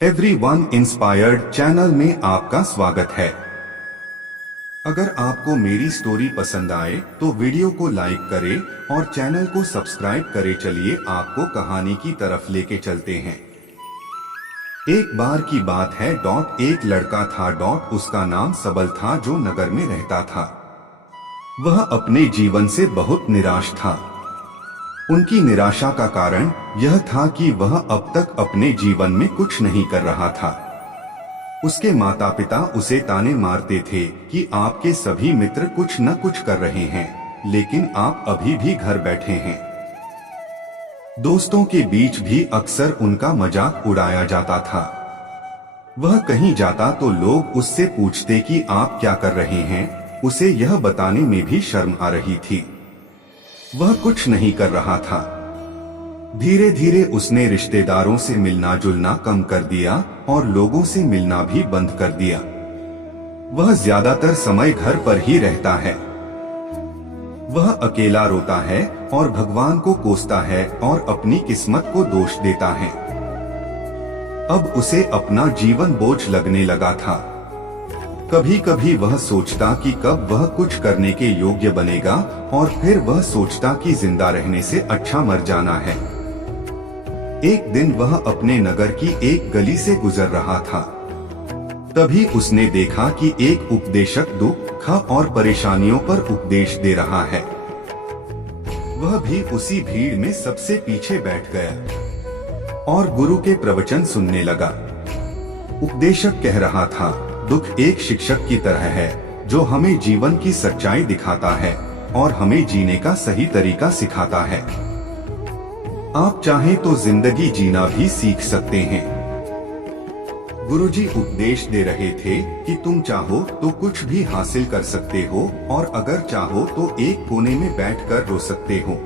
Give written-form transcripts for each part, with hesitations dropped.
Everyone inspired channel में आपका स्वागत है। अगर आपको मेरी स्टोरी पसंद आए तो वीडियो को लाइक करें और चैनल को सब्सक्राइब करें। चलिए आपको कहानी की तरफ लेके चलते हैं। एक बार की बात है। एक लड़का था। उसका नाम सबल था, जो नगर में रहता था। वह अपने जीवन से बहुत निराश था। उनकी निराशा का कारण यह था कि वह अब तक अपने जीवन में कुछ नहीं कर रहा था। उसके माता पिता उसे ताने मारते थे कि आपके सभी मित्र कुछ न कुछ कर रहे हैं, लेकिन आप अभी भी घर बैठे हैं। दोस्तों के बीच भी अक्सर उनका मजाक उड़ाया जाता था। वह कहीं जाता तो लोग उससे पूछते कि आप क्या कर रहे हैं। उसे यह बताने में भी शर्म आ रही थी। वह कुछ नहीं कर रहा था। धीरे धीरे उसने रिश्तेदारों से मिलना जुलना कम कर दिया और लोगों से मिलना भी बंद कर दिया। वह ज्यादातर समय घर पर ही रहता है। वह अकेला रोता है और भगवान को कोसता है और अपनी किस्मत को दोष देता है। अब उसे अपना जीवन बोझ लगने लगा था। कभी कभी वह सोचता कि कब वह कुछ करने के योग्य बनेगा, और फिर वह सोचता कि जिंदा रहने से अच्छा मर जाना है। एक दिन वह अपने नगर की एक गली से गुजर रहा था। तभी उसने देखा कि एक उपदेशक दुख और परेशानियों पर उपदेश दे रहा है। वह भी उसी भीड़ में सबसे पीछे बैठ गया और गुरु के प्रवचन सुनने लगा। उपदेशक कह रहा था, दुख एक शिक्षक की तरह है जो हमें जीवन की सच्चाई दिखाता है और हमें जीने का सही तरीका सिखाता है। आप चाहें तो जिंदगी जीना भी सीख सकते हैं। गुरुजी उपदेश दे रहे थे कि तुम चाहो तो कुछ भी हासिल कर सकते हो, और अगर चाहो तो एक कोने में बैठकर रो सकते हो।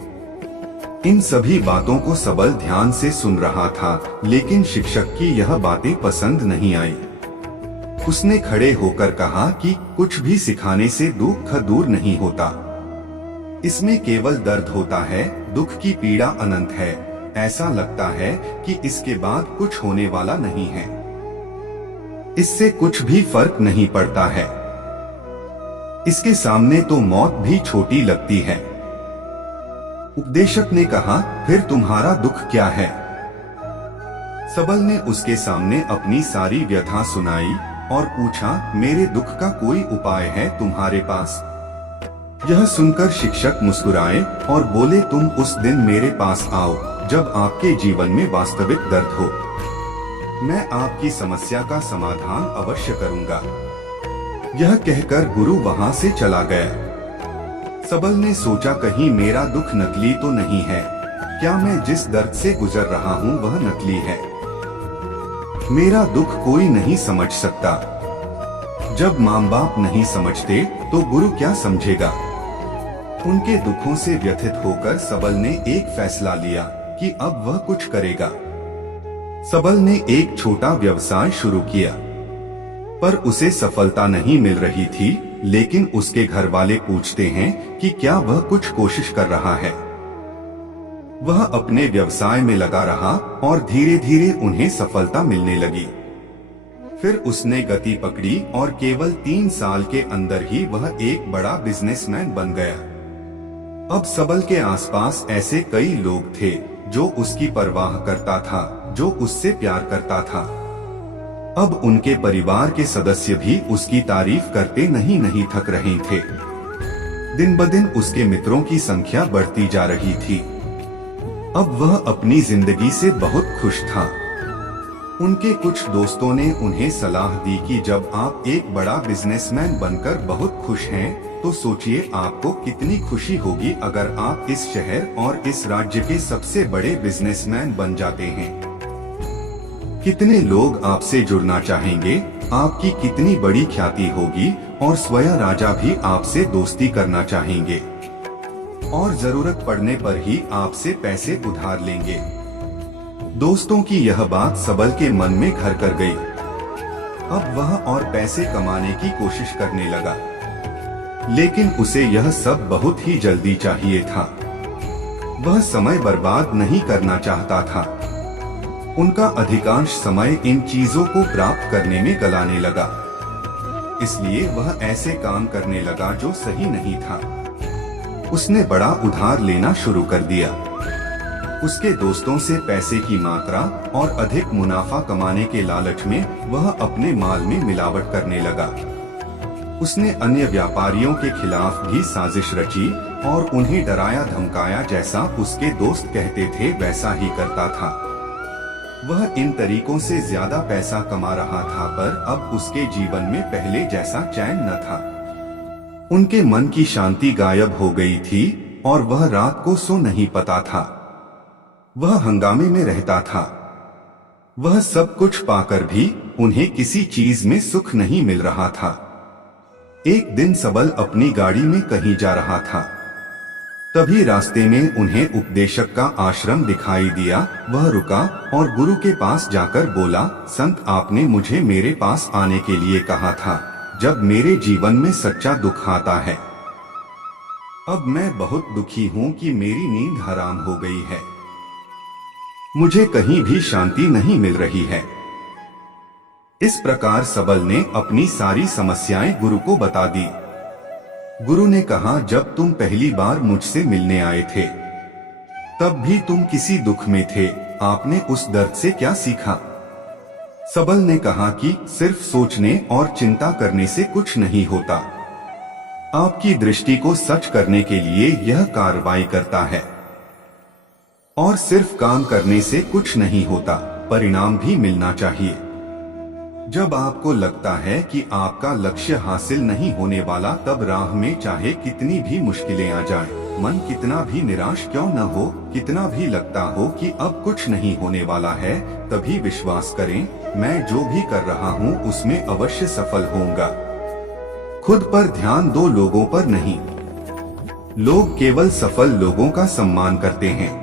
इन सभी बातों को सबल ध्यान से सुन रहा था, लेकिन शिक्षक की यह बातें पसंद नहीं आई। उसने खड़े होकर कहा कि कुछ भी सिखाने से दुख दूर नहीं होता। इसमें केवल दर्द होता है। दुख की पीड़ा अनंत है। ऐसा लगता है कि इसके बाद कुछ होने वाला नहीं है। इससे कुछ भी फर्क नहीं पड़ता है। इसके सामने तो मौत भी छोटी लगती है। उपदेशक ने कहा, फिर तुम्हारा दुख क्या है? सबल ने उसके सामने अपनी सारी व्यथा सुनाई और पूछा, मेरे दुख का कोई उपाय है तुम्हारे पास? यह सुनकर शिक्षक मुस्कुराए और बोले, तुम उस दिन मेरे पास आओ जब आपके जीवन में वास्तविक दर्द हो। मैं आपकी समस्या का समाधान अवश्य करूंगा। यह कहकर गुरु वहां से चला गया। सबल ने सोचा, कहीं मेरा दुख नकली तो नहीं है? क्या मैं जिस दर्द से गुजर रहा हूँ वह नकली है? मेरा दुख कोई नहीं समझ सकता। जब माँ बाप नहीं समझते तो गुरु क्या समझेगा? उनके दुखों से व्यथित होकर सबल ने एक फैसला लिया कि अब वह कुछ करेगा। सबल ने एक छोटा व्यवसाय शुरू किया, पर उसे सफलता नहीं मिल रही थी। लेकिन उसके घर वाले पूछते हैं कि क्या वह कुछ कोशिश कर रहा है। वह अपने व्यवसाय में लगा रहा और धीरे धीरे उन्हें सफलता मिलने लगी। फिर उसने गति पकड़ी और केवल 3 साल के अंदर ही वह एक बड़ा बिजनेसमैन बन गया। अब सबल के आसपास ऐसे कई लोग थे जो उसकी परवाह करता था, जो उससे प्यार करता था। अब उनके परिवार के सदस्य भी उसकी तारीफ करते नहीं थक रहे थे। दिन ब दिन उसके मित्रों की संख्या बढ़ती जा रही थी। अब वह अपनी जिंदगी से बहुत खुश था। उनके कुछ दोस्तों ने उन्हें सलाह दी कि जब आप एक बड़ा बिजनेसमैन बनकर बहुत खुश हैं, तो सोचिए आपको कितनी खुशी होगी अगर आप इस शहर और इस राज्य के सबसे बड़े बिजनेसमैन बन जाते हैं। कितने लोग आपसे जुड़ना चाहेंगे, आपकी कितनी बड़ी ख्याति होगी, और स्वयं राजा भी आपसे दोस्ती करना चाहेंगे और जरूरत पड़ने पर ही आपसे पैसे उधार लेंगे। दोस्तों की यह बात सबल के मन में घर कर गई। अब वह और पैसे कमाने की कोशिश करने लगा, लेकिन उसे यह सब बहुत ही जल्दी चाहिए था। वह समय बर्बाद नहीं करना चाहता था। उनका अधिकांश समय इन चीजों को प्राप्त करने में गलाने लगा, इसलिए वह ऐसे काम करने लगा जो सही नहीं था। उसने बड़ा उधार लेना शुरू कर दिया। उसके दोस्तों से पैसे की मात्रा और अधिक मुनाफा कमाने के लालच में वह अपने माल में मिलावट करने लगा। उसने अन्य व्यापारियों के खिलाफ भी साजिश रची और उन्हें डराया धमकाया, जैसा उसके दोस्त कहते थे वैसा ही करता था। वह इन तरीकों से ज्यादा पैसा कमा रहा था, पर अब उसके जीवन में पहले जैसा चैन न था। उनके मन की शांति गायब हो गई थी और वह रात को सो नहीं पाता था। वह हंगामे में रहता था। वह सब कुछ पाकर भी उन्हें किसी चीज में सुख नहीं मिल रहा था। एक दिन सबल अपनी गाड़ी में कहीं जा रहा था। तभी रास्ते में उन्हें उपदेशक का आश्रम दिखाई दिया। वह रुका और गुरु के पास जाकर बोला, संत, आपने मुझे मेरे पास आने के लिए कहा था जब मेरे जीवन में सच्चा दुख आता है। अब मैं बहुत दुखी हूँ कि मेरी नींद हराम हो गई है। मुझे कहीं भी शांति नहीं मिल रही है। इस प्रकार सबल ने अपनी सारी समस्याएं गुरु को बता दी। गुरु ने कहा, जब तुम पहली बार मुझसे मिलने आए थे तब भी तुम किसी दुख में थे। आपने उस दर्द से क्या सीखा? सबल ने कहा कि सिर्फ सोचने और चिंता करने से कुछ नहीं होता। आपकी दृष्टि को सच करने के लिए यह कार्रवाई करता है। और सिर्फ काम करने से कुछ नहीं होता, परिणाम भी मिलना चाहिए। जब आपको लगता है कि आपका लक्ष्य हासिल नहीं होने वाला, तब राह में चाहे कितनी भी मुश्किलें आ जाएं, मन कितना भी निराश क्यों न हो, कितना भी लगता हो कि अब कुछ नहीं होने वाला है, तभी विश्वास करें, मैं जो भी कर रहा हूँ उसमें अवश्य सफल होऊंगा। खुद पर ध्यान दो, लोगों पर नहीं। लोग केवल सफल लोगों का सम्मान करते हैं।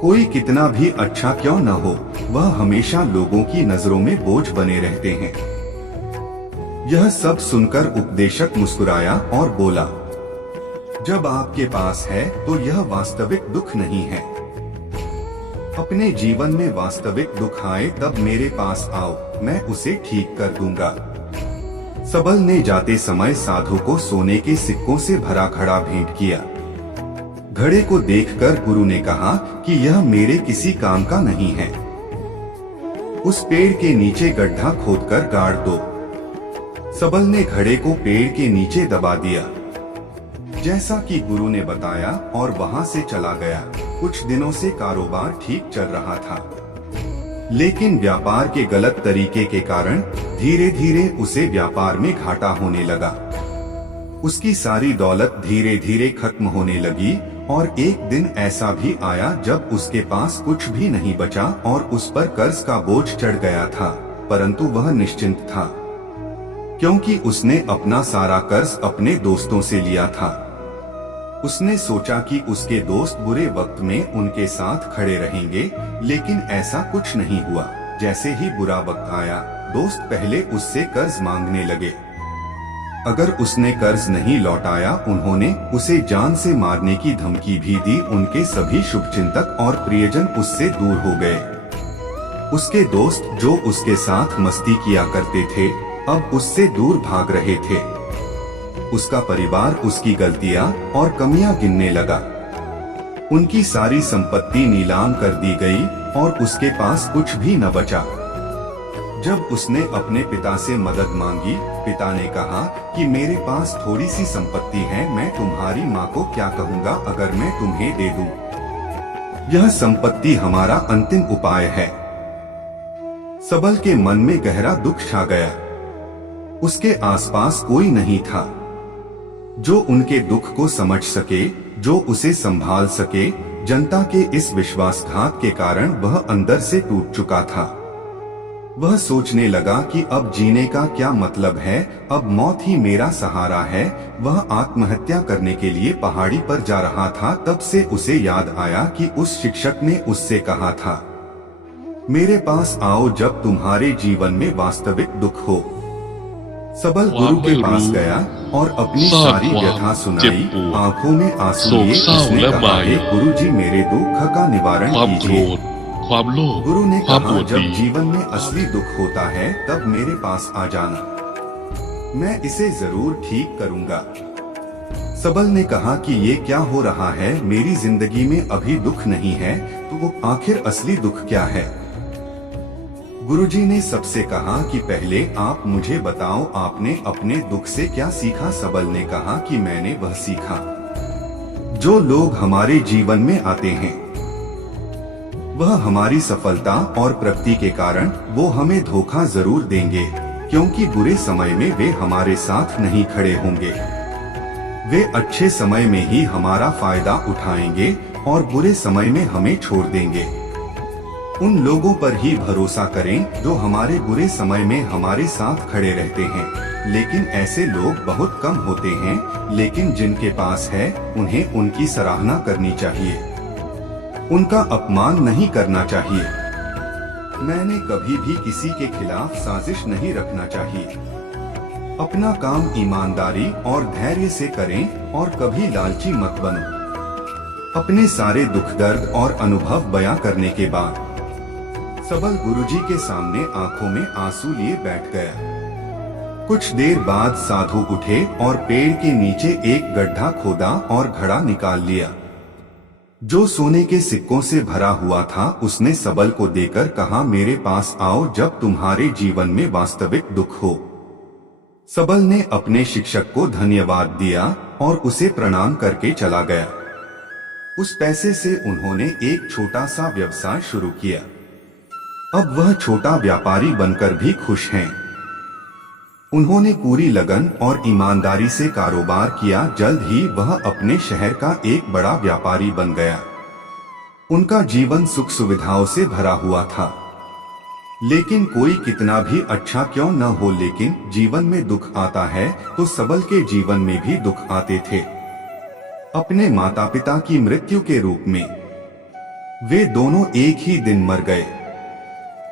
कोई कितना भी अच्छा क्यों न हो, वह हमेशा लोगों की नजरों में बोझ बने रहते हैं। यह सब सुनकर उपदेशक मुस्कुराया और बोला, जब आपके पास है तो यह वास्तविक दुख नहीं है। अपने जीवन में वास्तविक दुख आए तब मेरे पास आओ, मैं उसे ठीक कर दूंगा। सबल ने जाते समय साधु को सोने के सिक्कों से भरा घड़ा भेंट किया। घड़े को देखकर गुरु ने कहा कि यह मेरे किसी काम का नहीं है। उस पेड़ के नीचे गड्ढा खोदकर गाड़ दो। सबल ने घड़े को पेड़ के नीचे दबा दिया, जैसा कि गुरु ने बताया, और वहां से चला गया। कुछ दिनों से कारोबार ठीक चल रहा था, लेकिन व्यापार के गलत तरीके के कारण धीरे धीरे उसे व्यापार में घाटा होने लगा। उसकी सारी दौलत धीरे धीरे खत्म होने लगी और एक दिन ऐसा भी आया जब उसके पास कुछ भी नहीं बचा और उस पर कर्ज का बोझ चढ़ गया था, परंतु वह निश्चिंत था, क्योंकि उसने अपना सारा कर्ज अपने दोस्तों से लिया था। उसने सोचा कि उसके दोस्त बुरे वक्त में उनके साथ खड़े रहेंगे, लेकिन ऐसा कुछ नहीं हुआ। जैसे ही बुरा वक्त आया, दोस्त पहले उससे कर्ज मांगने लगे। अगर उसने कर्ज नहीं लौटाया, उन्होंने उसे जान से मारने की धमकी भी दी। उनके सभी शुभचिंतक और प्रियजन उससे दूर हो गए। उसके दोस्त जो उसके साथ मस्ती किया करते थे, अब उससे दूर भाग रहे थे। उसका परिवार उसकी गलतियां और कमियां गिनने लगा। उनकी सारी संपत्ति नीलाम कर दी गई और उसके पास कुछ भी न बचा। जब उसने अपने पिता से मदद मांगी, पिता ने कहा कि मेरे पास थोड़ी सी संपत्ति है, मैं तुम्हारी माँ को क्या कहूँगा अगर मैं तुम्हें दे दूं? यह संपत्ति हमारा अंतिम उपाय है। सबल के मन में गहरा दुख छा गया। उसके आसपास कोई नहीं था जो उनके दुख को समझ सके, जो उसे संभाल सके। जनता के इस विश्वासघात के कारण वह अंदर से टूट चुका था। वह सोचने लगा कि अब जीने का क्या मतलब है, अब मौत ही मेरा सहारा है। वह आत्महत्या करने के लिए पहाड़ी पर जा रहा था, तब से उसे याद आया कि उस शिक्षक ने उससे कहा था, मेरे पास आओ जब तुम्हारे जीवन में वास्तविक दुख हो। सबल गुरु के पास गया और अपनी सारी व्यथा सुनाई। आंखों में आंसू लिए उसने कहा, हे गुरुजी, मेरे दुख का निवारण कीजिए। ความโลภ गुरु ने ความอ कहा วด जब ดี जीवन में असली दुख होता है तब मेरे पास आ जाना, मैं इसे जरूर ठीक करूंगा। सबल ने कहा कि ये क्या हो रहा है, मेरी जिंदगी में अभी दुख नहीं है, तो वो आखिर असली दुख क्या है? गुरुजी ने सबसे कहा कि पहले आप मुझे बताओ आपने अपने दुख से क्या सीखा। सबल ने कहा कि मैंने वह सीखा जो लोग हमारे जीवन में आते हैं वह हमारी सफलता और प्रगति के कारण वो हमें धोखा जरूर देंगे, क्योंकि बुरे समय में वे हमारे साथ नहीं खड़े होंगे। वे अच्छे समय में ही हमारा फायदा उठाएंगे और बुरे समय में हमें छोड़ देंगे। उन लोगों पर ही भरोसा करें जो हमारे बुरे समय में हमारे साथ खड़े रहते हैं, लेकिन ऐसे लोग बहुत कम होते हैं, लेकिन जिनके पास है उन्हें उनकी सराहना करनी चाहिए, उनका अपमान नहीं करना चाहिए। मैंने कभी भी किसी के खिलाफ साजिश नहीं रखना चाहिए। अपना काम ईमानदारी और धैर्य से करें और कभी लालची मत बनो। अपने सारे दुख दर्द और अनुभव बयां करने के बाद सबल गुरुजी के सामने आंखों में आंसू लिए बैठ गया। कुछ देर बाद साधु उठे और पेड़ के नीचे एक गड्ढा खोदा और घड़ा निकाल लिया जो सोने के सिक्कों से भरा हुआ था। उसने सबल को देकर कहा, मेरे पास आओ जब तुम्हारे जीवन में वास्तविक दुख हो। सबल ने अपने शिक्षक को धन्यवाद दिया और उसे प्रणाम करके चला गया। उस पैसे से उन्होंने एक छोटा सा व्यवसाय शुरू किया। अब वह छोटा व्यापारी बनकर भी खुश हैं। उन्होंने पूरी लगन और ईमानदारी से कारोबार किया। जल्द ही वह अपने शहर का एक बड़ा व्यापारी बन गया। उनका जीवन सुख सुविधाओं से भरा हुआ था। लेकिन कोई कितना भी अच्छा क्यों न हो, लेकिन जीवन में दुख आता है तो सबल के जीवन में भी दुख आते थे। अपने माता पिता की मृत्यु के रूप में वे दोनों एक ही दिन मर गए।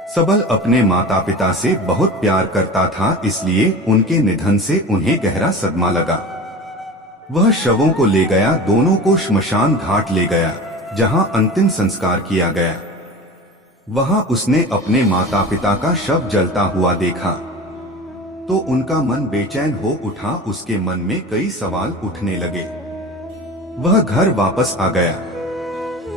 सबल अपने माता पिता से बहुत प्यार करता था, इसलिए उनके निधन से उन्हें गहरा सदमा लगा। वह शवों को ले गया, दोनों को श्मशान घाट ले गया जहां अंतिम संस्कार किया गया। वहां उसने अपने माता पिता का शव जलता हुआ देखा तो उनका मन बेचैन हो उठा। उसके मन में कई सवाल उठने लगे। वह घर वापस आ गया,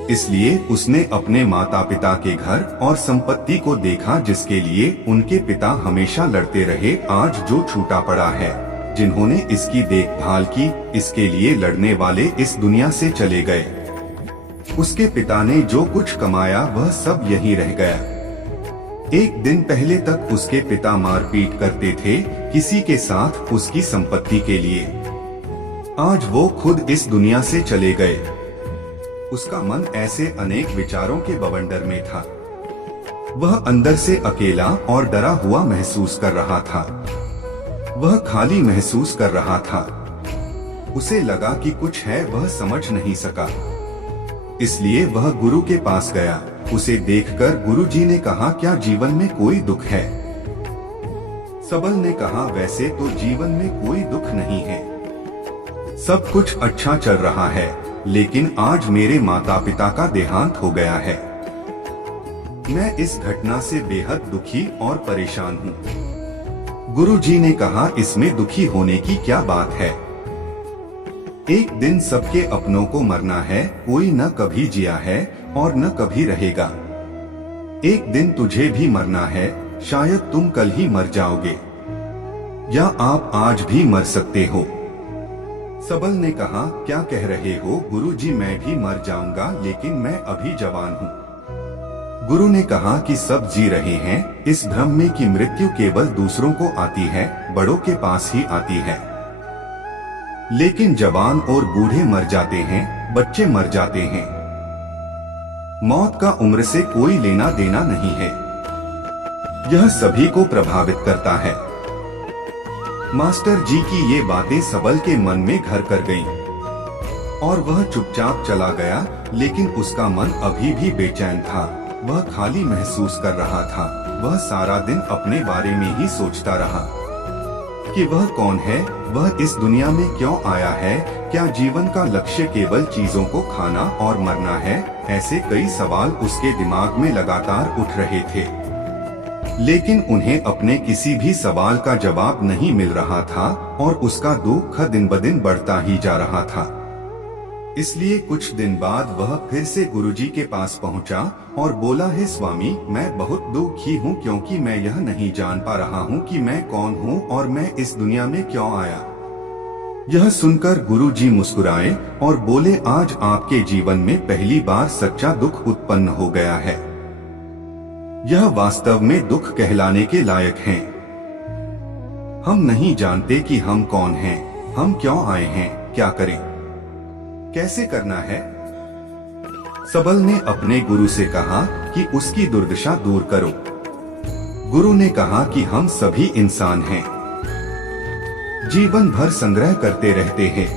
इसलिए उसने अपने माता पिता के घर और संपत्ति को देखा जिसके लिए उनके पिता हमेशा लड़ते रहे। आज जो छूटा पड़ा है, जिन्होंने इसकी देखभाल की, इसके लिए लड़ने वाले इस दुनिया से चले गए। उसके पिता ने जो कुछ कमाया वह सब यहीं रह गया। एक दिन पहले तक उसके पिता मारपीट करते थे किसी के साथ उसकी संपत्ति के लिए। आज वो खुद इस दुनिया से चले गए। उसका मन ऐसे अनेक विचारों के बवंडर में था। वह अंदर से अकेला और डरा हुआ महसूस कर रहा था। वह खाली महसूस कर रहा था। उसे लगा कि कुछ है, वह समझ नहीं सका। इसलिए वह गुरु के पास गया। उसे देखकर गुरुजी ने कहा, क्या जीवन में कोई दुख है? सबल ने कहा, वैसे तो जीवन में कोई दुख नहीं है, सब कुछ अच्छा चल रहा है, लेकिन आज मेरे माता पिता का देहांत हो गया है। मैं इस घटना से बेहद दुखी और परेशान हूँ। गुरुजी ने कहा, इसमें दुखी होने की क्या बात है? एक दिन सबके अपनों को मरना है, कोई न कभी जिया है और न कभी रहेगा। एक दिन तुझे भी मरना है, शायद तुम कल ही मर जाओगे या आप आज भी मर सकते हो। सबल ने कहा, क्या कह रहे हो गुरुजी? मैं भी मर जाऊंगा, लेकिन मैं अभी जवान हूँ। गुरु ने कहा कि सब जी रहे हैं इस भ्रम में कि मृत्यु केवल दूसरों को आती है, बड़ों के पास ही आती है। लेकिन जवान और बूढ़े मर जाते हैं, बच्चे मर जाते हैं। मौत का उम्र से कोई लेना देना नहीं है, यह सभी को प्रभावित करता है। मास्टर जी की ये बातें सबल के मन में घर कर गईं और वह चुपचाप चला गया, लेकिन उसका मन अभी भी बेचैन था। वह खाली महसूस कर रहा था। वह सारा दिन अपने बारे में ही सोचता रहा। कि वह कौन है, वह इस दुनिया में क्यों आया है, क्या जीवन का लक्ष्य केवल चीजों को खाना और मरना है। ऐसे कई सवाल उसके दिमाग में लगातार उठ रहे थे, लेकिन उन्हें अपने किसी भी सवाल का जवाब नहीं मिल रहा था और उसका दुख दिन ब दिन बढ़ता ही जा रहा था। इसलिए कुछ दिन बाद वह फिर से गुरुजी के पास पहुंचा और बोला, हे स्वामी, मैं बहुत दुखी हूँ क्योंकि मैं यह नहीं जान पा रहा हूँ कि मैं कौन हूँ और मैं इस दुनिया में क्यों आया। यह सुनकर गुरुजी मुस्कुराए और बोले, आज आपके जीवन में पहली बार सच्चा दुख उत्पन्न हो गया है। यह वास्तव में दुख कहलाने के लायक है। हम नहीं जानते कि हम कौन हैं, हम क्यों आए हैं, क्या करें, कैसे करना है। सबल ने अपने गुरु से कहा कि उसकी दुर्दशा दूर करो। गुरु ने कहा कि हम सभी इंसान हैं, जीवन भर संग्रह करते रहते हैं।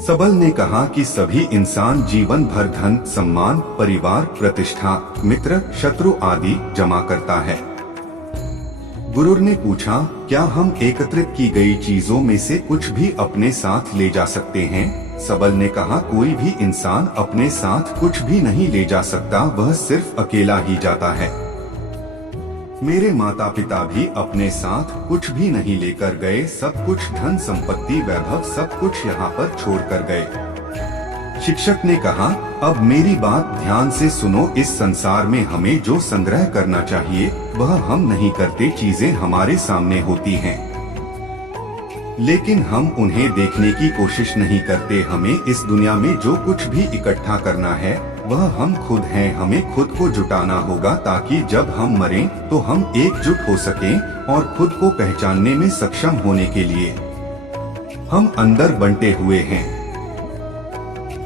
सबल ने कहा कि सभी इंसान जीवन भर धन, सम्मान, परिवार, प्रतिष्ठा, मित्र, शत्रु आदि जमा करता है। गुरु ने पूछा, क्या हम एकत्रित की गई चीजों में से कुछ भी अपने साथ ले जा सकते हैं। सबल ने कहा, कोई भी इंसान अपने साथ कुछ भी नहीं ले जा सकता, वह सिर्फ अकेला ही जाता है। मेरे माता पिता भी अपने साथ कुछ भी नहीं लेकर गए, सब कुछ धन संपत्ति वैभव सब कुछ यहाँ पर छोड़ कर गए। शिक्षक ने कहा, अब मेरी बात ध्यान से सुनो, इस संसार में हमें जो संग्रह करना चाहिए वह हम नहीं करते, चीजें हमारे सामने होती हैं लेकिन हम उन्हें देखने की कोशिश नहीं करते। हमें इस दुनिया में जो कुछ भी इकट्ठा करना है वह हम खुद हैं, हमें खुद को जुटाना होगा ताकि जब हम मरें तो हम एकजुट हो सकें और खुद को पहचानने में सक्षम होने के लिए। हम अंदर बंटे हुए हैं,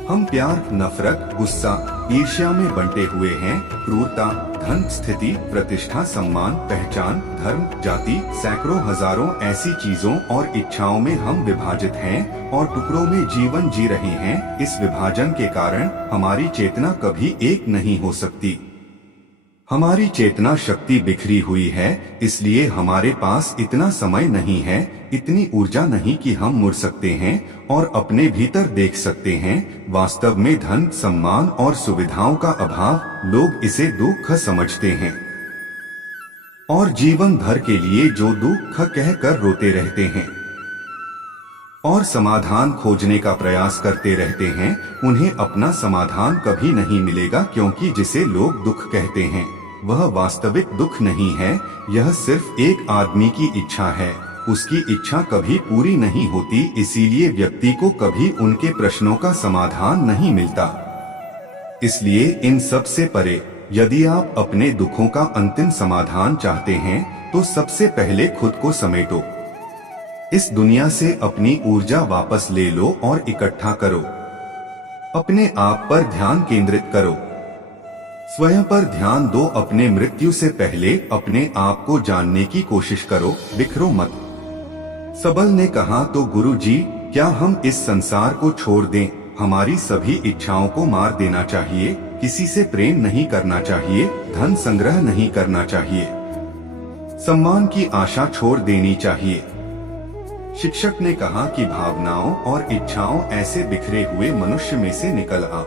हम प्यार, नफरत, गुस्सा, ईर्ष्या में बंटे हुए हैं। क्रूरता, धन, स्थिति, प्रतिष्ठा, सम्मान, पहचान, धर्म, जाति, सैकड़ों हजारों ऐसी चीजों और इच्छाओं में हम विभाजित हैं और टुकड़ों में जीवन जी रहे हैं। इस विभाजन के कारण हमारी चेतना कभी एक नहीं हो सकती। हमारी चेतना शक्ति बिखरी हुई है, इसलिए हमारे पास इतना समय नहीं है, इतनी ऊर्जा नहीं कि हम मुड़ सकते हैं और अपने भीतर देख सकते हैं। वास्तव में धन, सम्मान और सुविधाओं का अभाव, लोग इसे दुख समझते हैं और जीवन भर के लिए जो दुख कहकर रोते रहते हैं और समाधान खोजने का प्रयास करते रहते हैं, उन्हें अपना समाधान कभी नहीं मिलेगा, क्योंकि जिसे लोग दुख कहते हैं वह वास्तविक दुख नहीं है, यह सिर्फ एक आदमी की इच्छा है। उसकी इच्छा कभी पूरी नहीं होती, इसीलिए व्यक्ति को कभी उनके प्रश्नों का समाधान नहीं मिलता। इसलिए इन सब से परे, यदि आप अपने दुखों का अंतिम समाधान चाहते हैं तो सबसे पहले खुद को समेटो। इस दुनिया से अपनी ऊर्जा वापस ले लो और इकट्ठा करो। अपने आप पर ध्यान केंद्रित करो, स्वयं पर ध्यान दो। अपने मृत्यु से पहले अपने आप को जानने की कोशिश करो, बिखरो मत। सबल ने कहा, तो गुरुजी, क्या हम इस संसार को छोड़ दें? हमारी सभी इच्छाओं को मार देना चाहिए, किसी से प्रेम नहीं करना चाहिए, धन संग्रह नहीं करना चाहिए, सम्मान की आशा छोड़ देनी चाहिए। शिक्षक ने कहा कि भावनाओं और इच्छाओं ऐसे बिखरे हुए मनुष्य में से निकल आ,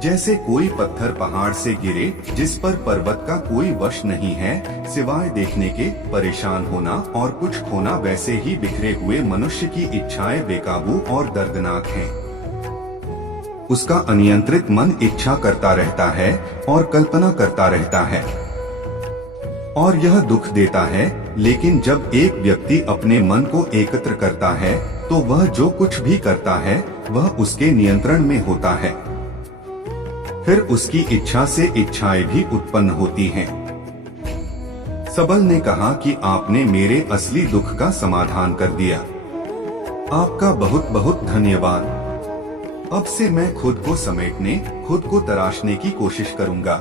जैसे कोई पत्थर पहाड़ से गिरे जिस पर पर्वत का कोई वश नहीं है सिवाय देखने के। परेशान होना और कुछ खोना, वैसे ही बिखरे हुए मनुष्य की इच्छाएं बेकाबू और दर्दनाक हैं। उसका अनियंत्रित मन इच्छा करता रहता है और कल्पना करता रहता है और यह दुख देता है। लेकिन जब एक व्यक्ति अपने मन को एकत्र करता है तो वह जो कुछ भी करता है वह उसके नियंत्रण में होता है। फिर उसकी इच्छा से इच्छाएं भी उत्पन्न होती हैं। सबल ने कहा कि आपने मेरे असली दुख का समाधान कर दिया, आपका बहुत बहुत धन्यवाद। अब से मैं खुद को समेटने, खुद को तराशने की कोशिश करूंगा।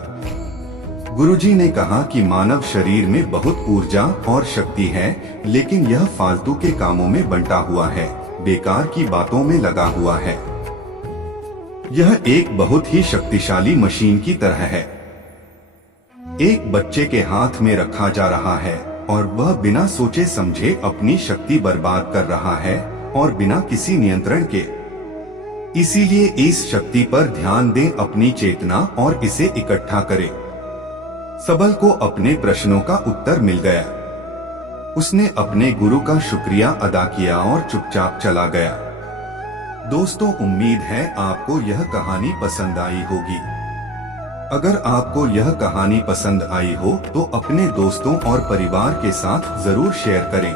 गुरुजी ने कहा कि मानव शरीर में बहुत ऊर्जा और शक्ति है, लेकिन यह फालतू के कामों में बंटा हुआ है, बेकार की बातों में लगा हुआ है। यह एक बहुत ही शक्तिशाली मशीन की तरह है, एक बच्चे के हाथ में रखा जा रहा है और वह बिना सोचे समझे अपनी शक्ति बर्बाद कर रहा है और बिना किसी नियंत्रण के। इसीलिए इस शक्ति पर ध्यान दें, अपनी चेतना, और इसे इकट्ठा करें। सबल को अपने प्रश्नों का उत्तर मिल गया। उसने अपने गुरु का शुक्रिया अदा किया और चुपचाप चला गया। दोस्तों, उम्मीद है आपको यह कहानी पसंद आई होगी। अगर आपको यह कहानी पसंद आई हो तो अपने दोस्तों और परिवार के साथ जरूर शेयर करें।